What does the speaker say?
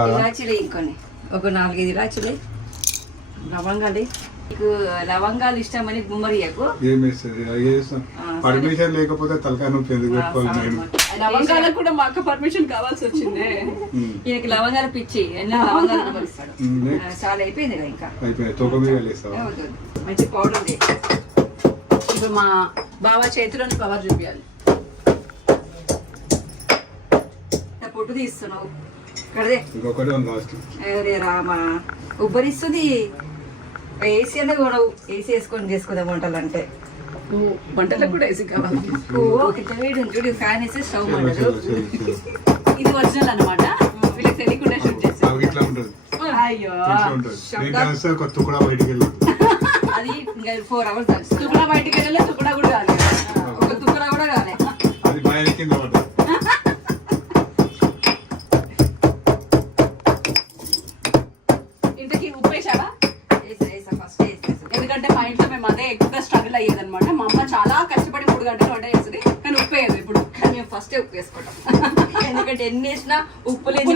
ఇలాచీలు ఇంకొని ఒక 4-5 ఇలాచీలు, లవంగాలు. నీకు లవంగాలు ఇష్టమని గుమ్మరియకు పర్మిషన్ లేకపోతే తలకాయ నొప్పి ఎందుకు పెట్టుకోవాలి? లవంగాలకు కూడా మా అక్క పర్మిషన్ కావాల్సి వచ్చింది. ఈయనకి లవంగాలు పిచ్చి, ఎన్నో లవంగాలు కలుస్తాడు. చాలా అయిపోయింది ఇంకా, అయిపోయింది. తోక మీద వేస్తావా? మంచి పౌడర్ ఉంది. ఇప్పుడు మా బావ చేతిలోని పవర్ చూపించాలి. పొట్టు తీస్తున్నావు కడదే. ఇంకొకటి ఉంది లాస్ట్. అరే రామా, ఉబ్బరిస్తుంది. ఏసీ అనేది కూడా ఏసీ వేసుకొని చేసుకుందాం వంటలు అంటే. వంటలకు కూడా ఏసీ కావాలి. చూడు ఫ్యాన్ వేసి స్టవ్ మంటదు. ఇది ఒరిజినల్ అన్నమాట. వీళ్ళకి తెలియకుండా షూట్ చేస్తాం. ఇట్లా ఉంటుంది. అయ్యో తుకుడా బయటికి వెళ్ళదు. అది ఇంకా 4 hours దాని తుకుడా బయటికి వెళ్ళలే, తుకుడా కూడా కాదు. ఒక తుకుడా కూడా కాలే. అది బాగా కింద పడ్డది. ఇంతకీ ఉప్పు వేసావా? ఎందుకంటే మా ఇంట్లో మేము అదే ఎక్కువగా స్ట్రగుల్ అయ్యేదన్నమాట. మా అమ్మ చాలా కష్టపడి 3 గంటలు వంట చేస్తుంది, కానీ ఉప్పు వేయదు. ఇప్పుడు మేము ఫస్టే ఉప్పు వేసుకుంటాం, ఎందుకంటే ఎన్ని వేసినా ఉప్పు లేదు.